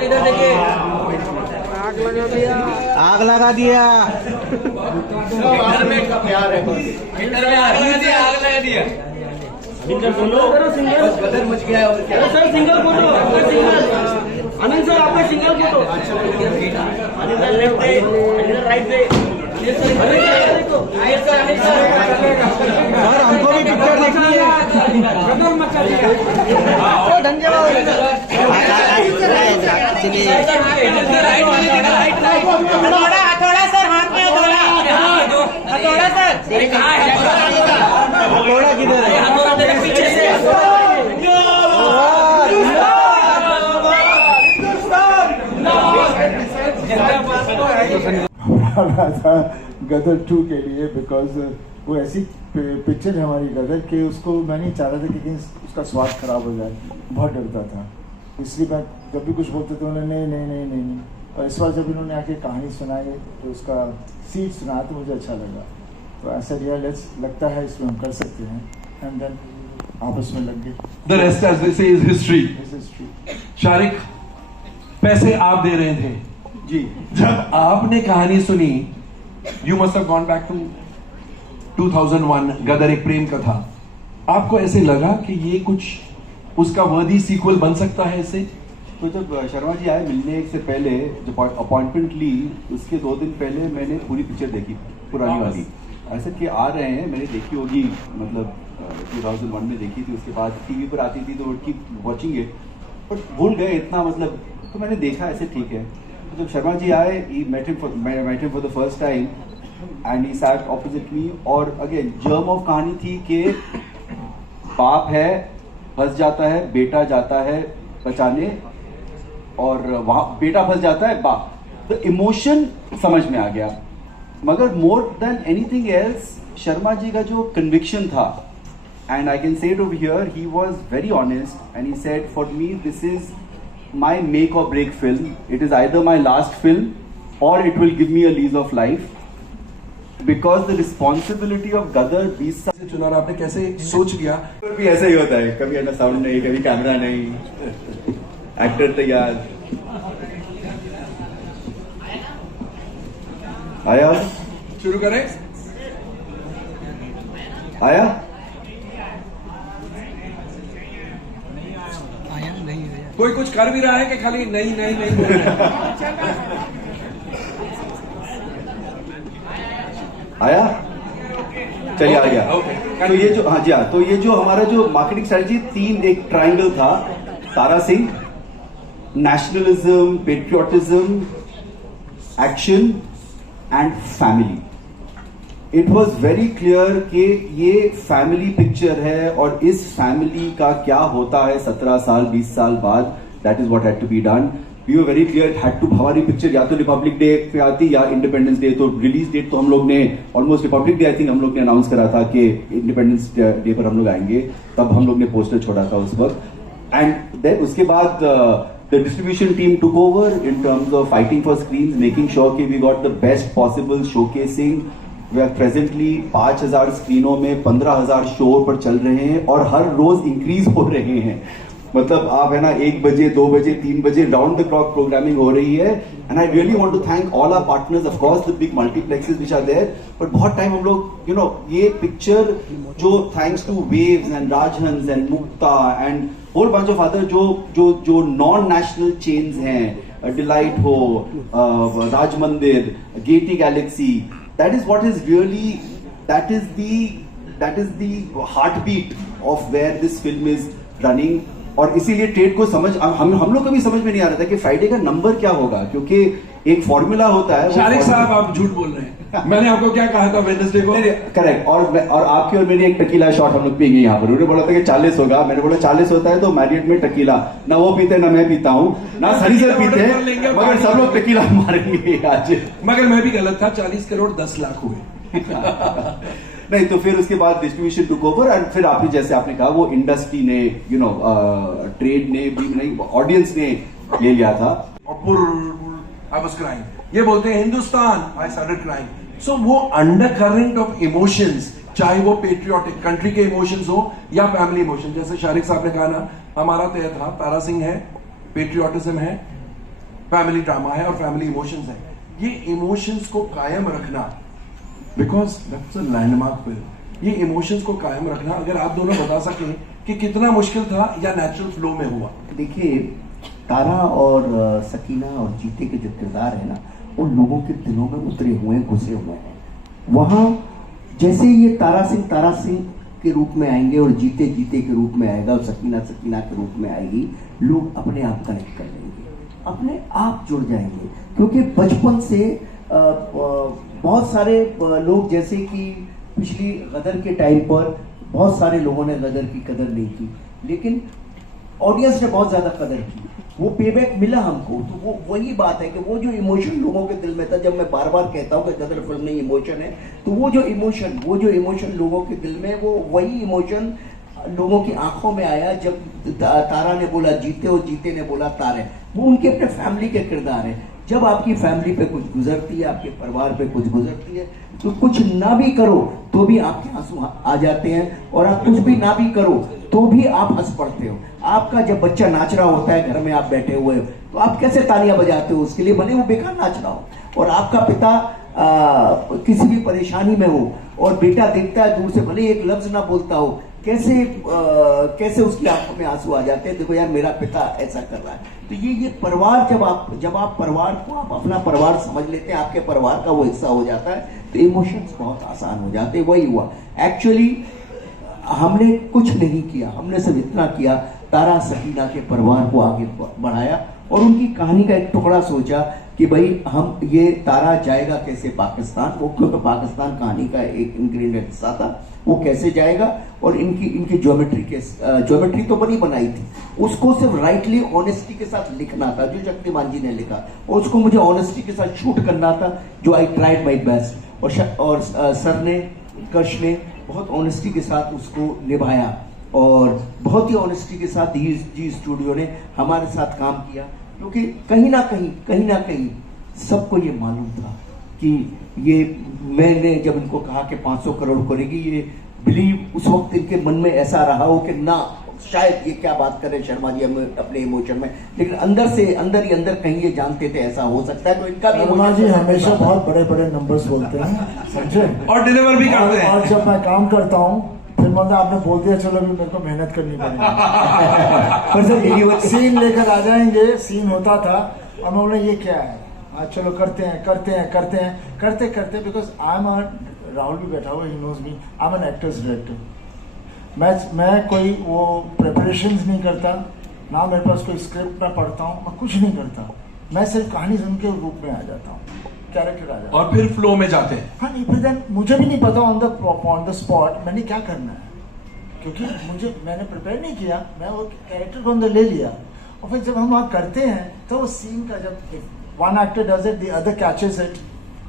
इधर देखिए, आग लगा दिया। प्यार है, आग लगा दिया। सिंगल फोटो गदर मच गया और क्या sir, single photo single. Anil sir आपका single photo. Anil sir left पे, अनिल सर राइट पे, अनिल सर सर हमको भी पिक्चर देखनी है। गदर मचा दिया। धन्यवाद। हथौड़ा सर, हाथ में हथौड़ा सर। हथौड़ा किधर है? हथौड़ा तेरे पीछे से। रहा था गदर 2 के लिए, बिकॉज वो ऐसी पिक्चर है हमारी गदर के, उसको मैं नहीं चाह रहा था कि उसका स्वाद खराब हो जाए, बहुत डरता था। इसलिए मैं जब भी कुछ बोलते थे उन्होंने नहीं नहीं नहीं नहीं नहीं। और इस बार जब इन्होंने आके कहानी सुनाई तो उसका सीड सुनाया तो मुझे अच्छा लगा, तो ऐसा रियलाइज लगता है इसमें हम कर सकते हैं। एंड देन आपस में लग गए। The rest, as they say, is history. This is true. Shariq, पैसे आप दे रहे थे जी, जब आपने कहानी सुनी, you must have gone back to 2001, Gadar Ek Prem कथा। आपको ऐसे लगा कि ये कुछ उसका वर्दी सीक्वल बन सकता है इससे? तो जब शर्मा जी आए मिलने से पहले, जब अपॉइंटमेंट ली उसके 2 दिन पहले मैंने पूरी पिक्चर देखी, पुरानी वाली। ऐसे कि आ रहे हैं, मैंने देखी होगी, मतलब 2001 में देखी थी, उसके बाद टीवी पर आती थी तो कीप वॉचिंग इट, बट भूल गए इतना, मतलब तो मैंने देखा ऐसे ठीक है। तो जब शर्मा जी आए, he met him for the first time and he sat opposite me, और अगेन जर्म ऑफ कहानी थी कि बाप है, फंस जाता है, बेटा जाता है बचाने, और वहां बेटा फंस जाता है, बाप, तो इमोशन समझ में आ गया। मगर more than anything else Sharma ji का जो कन्विक्शन था, and I can say it over here, he was very honest and he said for me this is my make or break film, it is either my last film or it will give me a lease of life, because the responsibility of Gadar 20 साल चुना, आपने कैसे सोच लिया? भी ऐसा ही होता है, कभी ऐसा साउंड नहीं, कभी कैमरा नहीं, एक्टर तैयार। आया, शुरू करें? आया, कोई कुछ कर भी रहा है कि खाली नहीं नहीं नहीं बोल रहा है? आया, चलिए आ गया। Okay. तो ये जो, हाँ जी हाँ, तो ये जो हमारा जो मार्केटिंग स्ट्रेटजी 3 एक ट्राइंगल था, Tara Singh, nationalism, patriotism, action and family. It was very clear कि ये फैमिली पिक्चर है, और इस फैमिली का क्या होता है 17 साल 20 साल बाद, that is what had to be done. We were very clear, had to, हमारी पिक्चर या तो रिपब्लिक डे पे आती या इंडिपेंडेंस डे, तो रिलीज डेट तो हम लोग ने almost republic day, I think हम लोग ने अनाउंस करा था कि इंडिपेंडेंस डे पर हम लोग आएंगे, तब हम लोग ने पोस्टर छोड़ा था उस वक्त। एंड देन उसके बाद the distribution team took over in terms of fighting for screens, making sure कि we got the best possible showcasing. We are presently 5000 स्क्रीनों में 15000 शो पर चल रहे हैं, और हर रोज इंक्रीज हो रहे हैं। मतलब आप है ना 1 बजे 2 बजे 3 बजे राउंड द क्लॉक प्रोग्रामिंग हो रही है। And I really want to thank all our partners, of course the big multiplexes which are there, but बहुत टाइम हम लोग यू नो ये पिक्चर जो thanks to Waves and Rajhans and Mukta and whole bunch of other जो non national chains हैं, Delight हो, Rajmandir, Gaiety Galaxy, that is what is really, that is the heartbeat of where this film is running. और इसीलिए trade को समझ, हम लोग को भी समझ में नहीं आ रहा था कि फ्राइडे का नंबर क्या होगा, क्योंकि एक फॉर्मूला होता है। शारिक साहब आप झूठ बोल रहे हैं, मैंने आपको क्या कहा था वेडनेसडे को? करेक्ट। और आपकी और मेरी एक टकीला शॉट हम लोग पिएंगे यहाँ पर। उन्होंने बोला था कि 40 होगा, मैंने बोला 40 होता है तो मैरियट में टकीला, ना वो पीते ना मैं पीता हूँ, ना सनी सर पीते हैं, मगर सब लोग टकीला मारेंगे आज। मगर मैं भी गलत था, 40 करोड़ 10 लाख हुए। नहीं, तो फिर उसके बाद डिस्ट्रीब्यूशन टुक ओवर, एंड फिर आपने जैसे आपने कहा वो इंडस्ट्री ने, यू नो ट्रेड ने भी नहीं, ऑडियंस ने ले लिया था। और आई वाज क्राइंग, ये बोलते हैं हिंदुस्तान, आई स्टार्टेड क्राइंग. सो वो अंडर करंट ऑफ इमोशंस, चाहे वो पेट्रियोटिक कंट्री के इमोशंस हो या फैमिली इमोशन, जैसे शारिक साहब ने कहा ना, हमारा तय था, तारा सिंह है, पेट्रियोटिज्म है, फैमिली ड्रामा है और फैमिली इमोशंस है. ये इमोशंस को कायम रखना, because that's a landmark film, ये इमोशंस को कायम रखना, अगर आप दोनों बता सकें कि कितना मुश्किल था या नेचुरल फ्लो में हुआ. देखिए, तारा और सकीना और जीते के जो किरदार है ना, उन लोगों के दिलों में उतरे हुए हैं, घुसे हुए हैं. वहां जैसे ये तारा सिंह के रूप में आएंगे और जीते के रूप में आएगा और सकीना के रूप में आएगी, लोग अपने आप कनेक्ट कर लेंगे, अपने आप जुड़ जाएंगे. क्योंकि बचपन से बहुत सारे लोग, जैसे कि पिछली गदर के टाइम पर बहुत सारे लोगों ने गदर की कदर नहीं की, लेकिन ऑडियंस ने बहुत ज्यादा कदर की, वो पेबैक मिला हमको. तो वो वही बात है कि वो जो इमोशन लोगों के दिल में था, जब मैं बार बार कहता हूँ कि गदर फिल्म नहीं इमोशन है, तो वो जो इमोशन लोगों के दिल में, वो वही इमोशन लोगों की आंखों में आया जब तारा ने बोला जीते और जीते ने बोला तारे. वो उनके अपने फैमिली के किरदार है. जब आपकी फैमिली पे कुछ गुजरती है, आपके परिवार पे कुछ गुजरती है, तो कुछ ना भी करो तो भी आपके आंसू आ जाते हैं, और आप कुछ भी ना भी करो तो भी आप हंस पड़ते हो. आपका जब बच्चा नाच रहा होता है, घर में आप बैठे हुए हो, तो आप कैसे तालियां बजाते हो उसके लिए, भले वो बेकार नाच रहा हो. और आपका पिता किसी भी परेशानी में हो और बेटा देखता है दूर से, भले एक लफ्ज ना बोलता हो, कैसे उसकी आंखों में आंसू आ जाते हैं, देखो यार मेरा पिता ऐसा कर रहा है. तो ये परिवार, जब आप परिवार को आप अपना परिवार समझ लेते हैं, आपके परिवार का वो हिस्सा हो जाता है, तो इमोशंस बहुत आसान हो जाते हैं. वही हुआ. एक्चुअली हमने कुछ नहीं किया, हमने सिर्फ इतना किया, तारा सकीना के परिवार को आगे बढ़ाया और उनकी कहानी का एक टुकड़ा सोचा कि भाई हम ये तारा जाएगा कैसे पाकिस्तान, वो क्योंकि पाकिस्तान कहानी का एक इंग्रेडिएंट हिस्सा था, वो कैसे जाएगा. और इनकी ज्योमेट्री तो बनी बनाई थी, उसको सिर्फ राइटली ऑनेस्टी के साथ लिखना था, जो शक्तिमान जी ने लिखा, और उसको मुझे ऑनेस्टी के साथ शूट करना था, जो आई ट्राइड माई बेस्ट. और सर ने, कर्ष ने बहुत ऑनेस्टी के साथ उसको निभाया, और बहुत ही ऑनेस्टी के साथ जी स्टूडियो ने हमारे साथ काम किया. क्योंकि कहीं ना कहीं सबको ये मालूम था कि ये, मैंने जब इनको कहा कि 500 करोड़ करेगी, ये बिलीव उस वक्त इनके मन में ऐसा रहा हो कि ना, शायद ये क्या बात कर रहे शर्मा जी अपने इमोशन में, लेकिन अंदर ही अंदर कहीं ये जानते थे ऐसा हो सकता है. तो इनका भी शर्मा जी हमेशा बहुत बड़े नंबर्स बोलते हैं, समझे, और डिलीवर भी करते हैं. और जब मैं काम करता हूँ, फिर मतलब आपने बोल दिया चलो अभी मेरे को मेहनत करनी पड़ेगी. सीन लेकर आ जाएंगे, सीन होता था और मैं बोले ये क्या है, चलो करते हैं, बिकॉज आई एम राहुल भी बैठा हुआ, he knows me, I am an actor's director. मैं कोई वो प्रिपरेशंस नहीं करता, ना मेरे पास कोई स्क्रिप्ट मैं पढ़ता हूँ, मैं कुछ नहीं करता, मैं सिर्फ कहानी सुन के रूप में आ जाता हूँ, कैरेक्टर आ जाता है और फिर फ्लो में जाते हैं. हाँ नहीं, फिर देन मुझे भी नहीं पता ऑन द स्पॉट मैंने क्या करना है, क्योंकि मैंने प्रिपेयर नहीं किया, मैं वो कैरेक्टर को अंदर ले लिया. और फिर जब हम वहाँ करते हैं तो वो सीन का, जब one actor does it, the other catches it,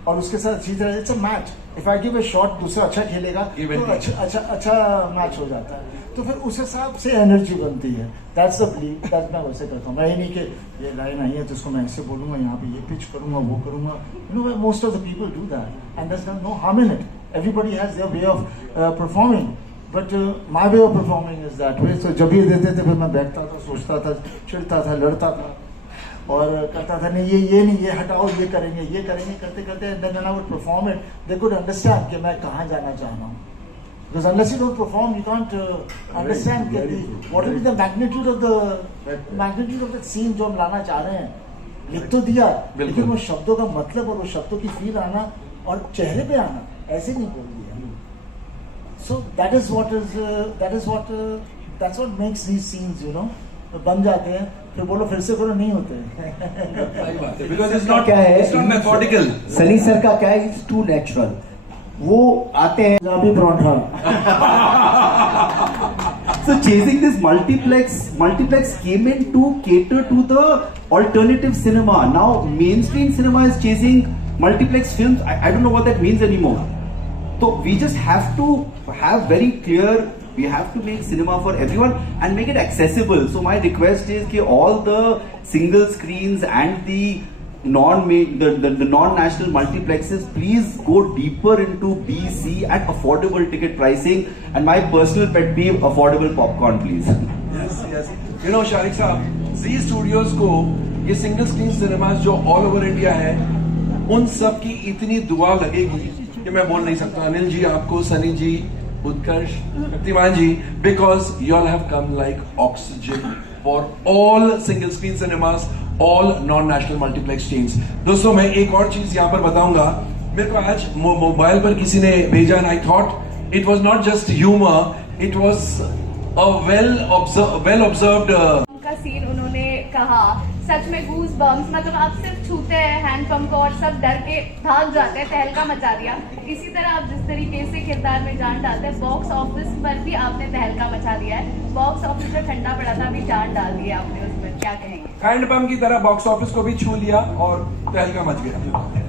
और उसके साथ अच्छी तरह, it's a match. If I give a shot, दूसरा अच्छा खेलेगा तो अच्छा मैच हो जाता है. तो फिर उस हिसाब से एनर्जी बनती है. दैट्स द बिलीव, दैट मैं वैसे करता हूँ. मैं ही नहीं कि ये लाइन आई है तो इसको मैं ऐसे बोलूंगा, यहाँ पे ये पिच करूंगा, वो करूंगा. You know, most of the people do that and there is no harm in it. Everybody has their way of performing, but my way of performing is that way. तो जब ये देते थे फिर मैं बैठता था, सोचता था, चिढ़ता था, लड़ता था और करता था, नहीं ये नहीं, ये हटाओ, ये करेंगे, करते then when I would perform it, they could understand कि मैं कहाँ जाना चाह रहा हूँ. Because unless you don't perform, you can't understand what will be the magnitude of the scene जो हम लाना चाह रहे हैं. लिख तो दिया, लेकिन वो शब्दों का मतलब और वो शब्दों की फील आना और चेहरे पे आना, ऐसे नहीं बोल दिया. So that's what makes these scenes, you know, बन जाते हैं. फिर बोलो फिर से करो, नहीं होते. Because it's not methodical. Sunny sir का क्या है, इट्स टू नेचुरल. वो आते हैं पंजाबी परांठा. So chasing this multiplex came in to cater to the alternative cinema. Now mainstream cinema is chasing multiplex films. I don't know what that means anymore. So we just have to have very clear, we have to make cinema for everyone and make it accessible. So my request is that all the single screens and the non-national multiplexes, please go deeper into B, C and affordable ticket pricing. And my personal pet peeve, affordable popcorn, please. Yes. You know, Sharik साहब, Z Studios को ये single screen cinemas जो all over India है, उन सब की इतनी दुआ लगेगी कि मैं बोल नहीं सकता. अनिल जी, आपको, सनी जी, उत्कर्ष, शक्तिमान जी, because you all have come like oxygen for all single screen cinemas, all non-national multiplex chains. दोस्तों, मैं एक और चीज यहाँ पर बताऊंगा. मेरे को आज मोबाइल पर किसी ने भेजा, and I thought it was not just humor, it was a well observed का सीन उन्होंने कहा, सच में गूज बम्स, मतलब आप सिर्फ छूते हैं हैंड पंप को और सब डर के भाग जाते हैं, तहलका मचा दिया. इसी तरह आप जिस तरीके से किरदार में जान डालते हैं, बॉक्स ऑफिस पर भी आपने तहलका मचा दिया है. बॉक्स ऑफिस जो ठंडा पड़ा था, अभी जान डाल दी आपने उसमें, क्या कहेंगे? हैंड पंप की तरह बॉक्स ऑफिस को भी छू लिया और तहलका मच गया.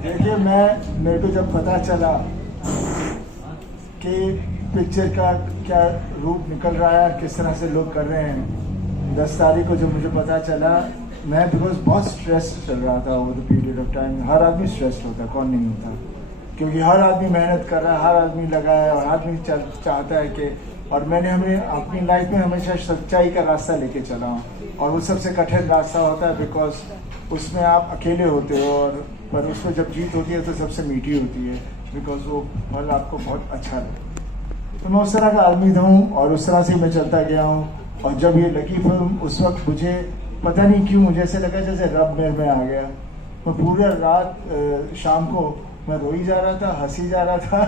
देखिए, मेरे को जब पता चला कि पिक्चर का क्या रूप निकल रहा है, किस तरह से लोग कर रहे हैं, 10 तारीख को जब मुझे पता चला, मैं बिकॉज बहुत स्ट्रेस चल रहा था over the period of time. हर आदमी स्ट्रेस्ड होता है, कौन नहीं होता, क्योंकि हर आदमी मेहनत कर रहा है, हर आदमी लगा है और हर आदमी चाहता है कि, और मैंने अपनी लाइफ में हमेशा सच्चाई का रास्ता लेके चला हूँ, और वो सबसे कठिन रास्ता होता है बिकॉज उसमें आप अकेले होते हो, और पर उसमें जब जीत होती है तो सबसे मीठी होती है, बिकॉज वो पल आपको बहुत अच्छा लगता है. तो मैं उस तरह का आदमी हूँ और उस तरह से मैं चलता गया हूँ. और जब ये लकी फिल्म, उस वक्त मुझे पता नहीं क्यों मुझे ऐसे लगा जैसे रब मेरे में आ गया. मैं पूरा रात शाम को मैं रोई जा रहा था, हंसी जा रहा था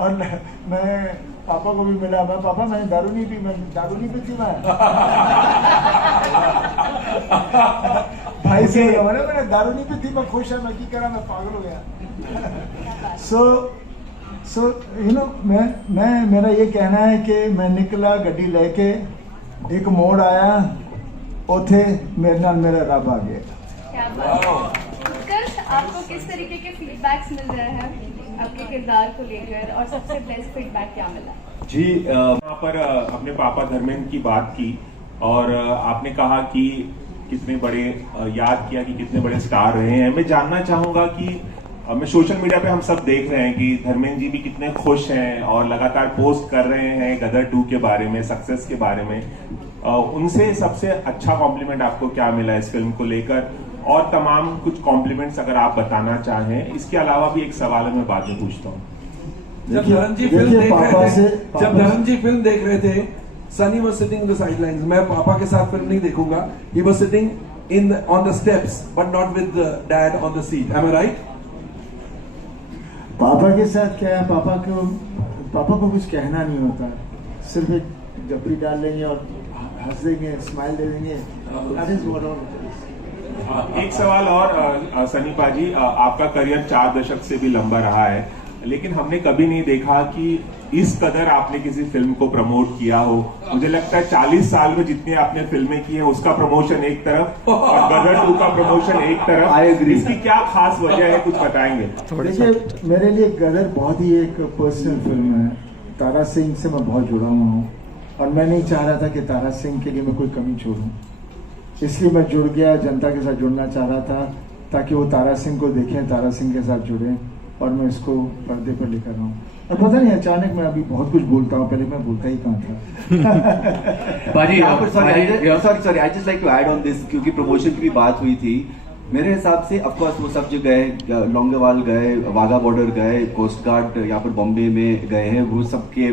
और मैं पापा को भी मिला. पापा, मैंने दारू नहीं पी थी मैं. भाई से मैंने दारू नहीं पी थी, मैं खुश है, मैं की करा, मैं पागल हो गया. सो यू नो, मेरा ये कहना है कि मैं निकला गड्डी लेके, एक मोड़ आया, उथे मेरे नाल मेरा रब आ गया. क्या बात है. उत्कर्ष, आपको किस तरीके के फीडबैक्स मिल रहे हैं आपके किरदार को लेकर, और सबसे बेस्ट फीडबैक क्या मिला? जी, यहाँ पर अपने पापा धर्मेंद्र की बात की, और आपने कहा कि कितने बड़े, याद किया कि कितने बड़े स्टार रहे हैं. मैं जानना चाहूंगा कि मैं सोशल मीडिया पे हम सब देख रहे हैं कि धर्मेंद्र जी भी कितने खुश हैं और लगातार पोस्ट कर रहे हैं गदर 2 के बारे में, सक्सेस के बारे में. उनसे सबसे अच्छा कॉम्प्लीमेंट आपको क्या मिला इस फिल्म को लेकर, और तमाम कुछ कॉम्प्लीमेंट्स अगर आप बताना चाहें. इसके अलावा भी एक सवाल है, मैं बाद में पूछता हूँ. जब धर्म जी फिल्म देख रहे थे, Sunny was sitting in the sidelines. मैं पापा के साथ फिल्म नहीं देखूंगा. He was sitting on the steps but not with dad on the seat. Am I right? पापा के साथ क्या है, पापा को कुछ कहना नहीं होता, सिर्फ एक जबरी डाल लेंगे और हंस देंगे, स्माइल दे देंगे. एक सवाल और, सनी पाजी, आपका करियर 4 दशक से भी लंबा रहा है, लेकिन हमने कभी नहीं देखा कि इस कदर आपने किसी फिल्म को प्रमोट किया हो. मुझे लगता है 40 साल में जितनी आपने फिल्में की हैं, उसका प्रमोशन एक तरफ और गदर 2 का प्रमोशन एक तरफ. इसकी क्या खास वजह है, कुछ बताएंगे? देखिए, मेरे लिए गदर बहुत ही एक पर्सनल फिल्म है. तारा सिंह से मैं बहुत जुड़ा हुआ हूँ, और मैं नहीं चाह रहा था कि तारा सिंह के लिए मैं कोई कमी छोड़ूं, इसलिए मैं जुड़ गया, जनता के साथ जुड़ना चाह रहा था, ताकि वो तारा सिंह को देखें, तारा सिंह के साथ जुड़े, और मैं इसको पर्दे पर लेकर आऊँ. और पता नहीं, अचानक मैं अभी बहुत कुछ बोलता हूँ, पहले मैं बोलता ही कहाँ था. Sorry, I just like to add on this, क्योंकि प्रमोशन की भी बात हुई थी. मेरे हिसाब से ऑफ कोर्स वो सब जो गए, लौंगेवाल गए, वाघा बॉर्डर गए, कोस्ट गार्ड यहाँ पर बॉम्बे में गए हैं, वो सबके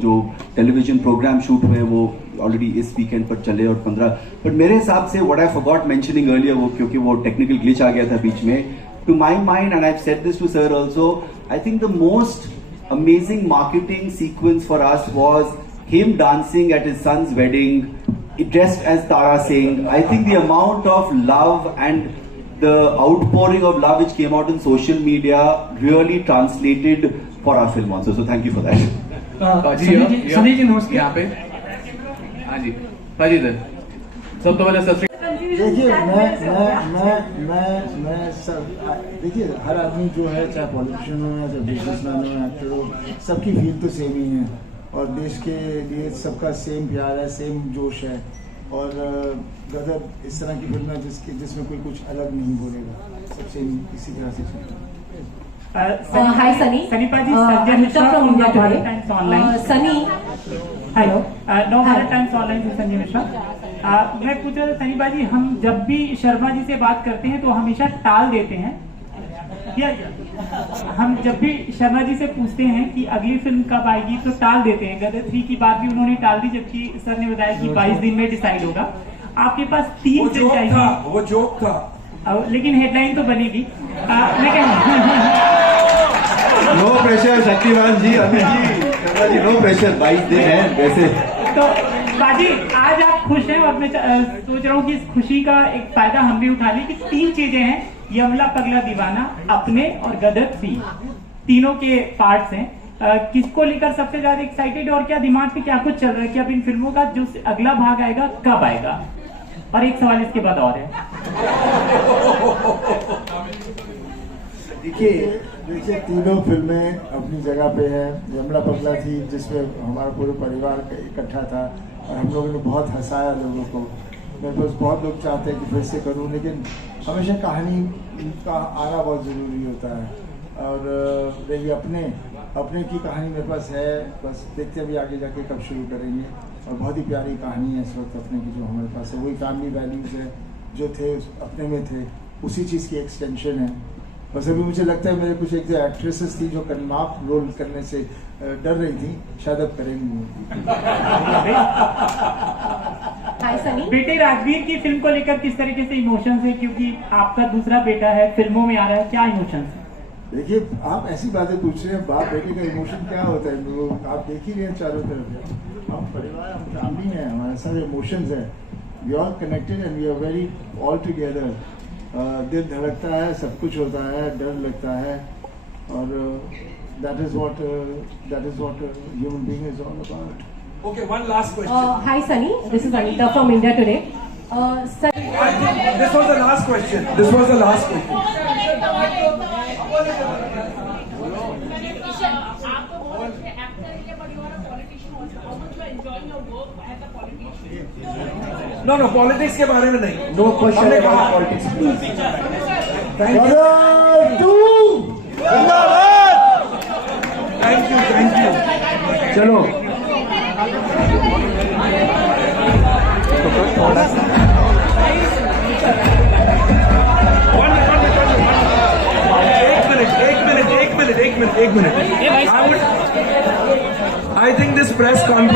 जो टेलीविजन प्रोग्राम शूट हुए वो ऑलरेडी इस वीकेंड पर चले, और 15. बट मेरे हिसाब से what I forgot mentioning earlier, वो क्योंकि वो टेक्निकल ग्लिच आ गया था बीच में. To my mind, and I have said this to sir also, I think the most amazing marketing sequence for us was him dancing at his son's wedding dressed as Tara Singh. I think the amount of love and the outpouring of love which came out in social media really translated for our film also. So thank you for that. Sunny ji नमस्ते. यहाँ पे हाँ जी, पाजी इधर. सब तो पहले sir देखिए, मैं सब, देखिए, हर आदमी जो है, चाहे पॉलिटिशियन हो या चाहे बिजनेसमैन हो, एक्टर हो, सबकी फील तो सेम ही है, और देश के लिए सबका सेम प्यार है, सेम जोश है, और गदर इस तरह की फिल्म है जिसमें कोई कुछ अलग नहीं बोलेगा, सबसे इसी तरह से चलता है। Hi Sunny. Sunny Paji, Anita from India Today. Times Online. Sunny. Hello, Navbharat times online से संजय मिश्रा। मैं पूछ रहा था सनी पाजी, हम जब भी शर्मा जी से बात करते हैं तो हमेशा टाल देते हैं, या हम जब भी शर्मा जी से पूछते हैं कि अगली फिल्म कब आएगी तो टाल देते हैं। गदर 3 की बात भी उन्होंने टाल दी, जबकि सर ने बताया कि 22 दिन में डिसाइड होगा। आपके पास 3 फ्रेंचाइजी, वो जोक था, लेकिन हेडलाइन तो बनेगी। मैं कह नो प्रेशर शक्तिमान जी, अमित जी, शर्मा जी, नो प्रेशर, 22 दिन है वैसे। तो बाजी आज आप खुश हैं, और मैं सोच रहा हूँ कि इस खुशी का एक फायदा हम भी उठा लें कि 3 चीजें हैं, यमला पगला दीवाना, अपने और गदर 3, तीनों के पार्ट्स हैं। किसको लेकर सबसे ज्यादा एक्साइटेड, और क्या दिमाग में क्या कुछ चल रहा है कि अब इन फिल्मों का जो अगला भाग आएगा कब आएगा? और एक सवाल इसके बाद और है। देखिए तीनों फिल्में अपनी जगह पे है। यमला पगला थी जिसमें हमारा पूरा परिवार इकट्ठा था और हम लोगों ने बहुत हंसाया लोगों को। मेरे पास बहुत लोग चाहते हैं कि फिर से करूं, लेकिन हमेशा कहानी का आना बहुत ज़रूरी होता है। और रही अपने की कहानी मेरे पास है, बस देखते हैं अभी आगे जाके कब शुरू करेंगे। और बहुत ही प्यारी कहानी है इस वक्त अपने की जो हमारे पास है, वही फैमिली वैल्यूज़ है जो थे अपने में थे, उसी चीज़ की एक्सटेंशन है। बस अभी मुझे लगता है मेरे कुछ एक जो एक्ट्रेसेस थी जो कन्नाप रोल करने से डर रही थी, शायद अब करेंगी। Hi Sunny. बेटे राजवीर की फिल्म को लेकर किस तरीके से इमोशंस है, क्योंकि आपका दूसरा बेटा है, फिल्मों में आ रहा है, क्या इमोशंस है? देखिए आप ऐसी बातें पूछ रहे हैं, बाप बेटे का इमोशन क्या होता है, लोग आप देख ही रहे हैं चारों तरफ। हम परिवार, हम फैमिली में, हमारे सारे इमोशंस हैं, we are connected and we are very all together. दिल धड़कता है, सब कुछ होता है, डर लगता है, और that is what human being is all about. Okay, one last question. Hi Sunny. This is Anita from India Today. Sunny. This was the last question. This was the last question. No, politics के बारे में नहीं. No question about politics, please. Thank you. Thank you. चलो एक minute. I think this press conference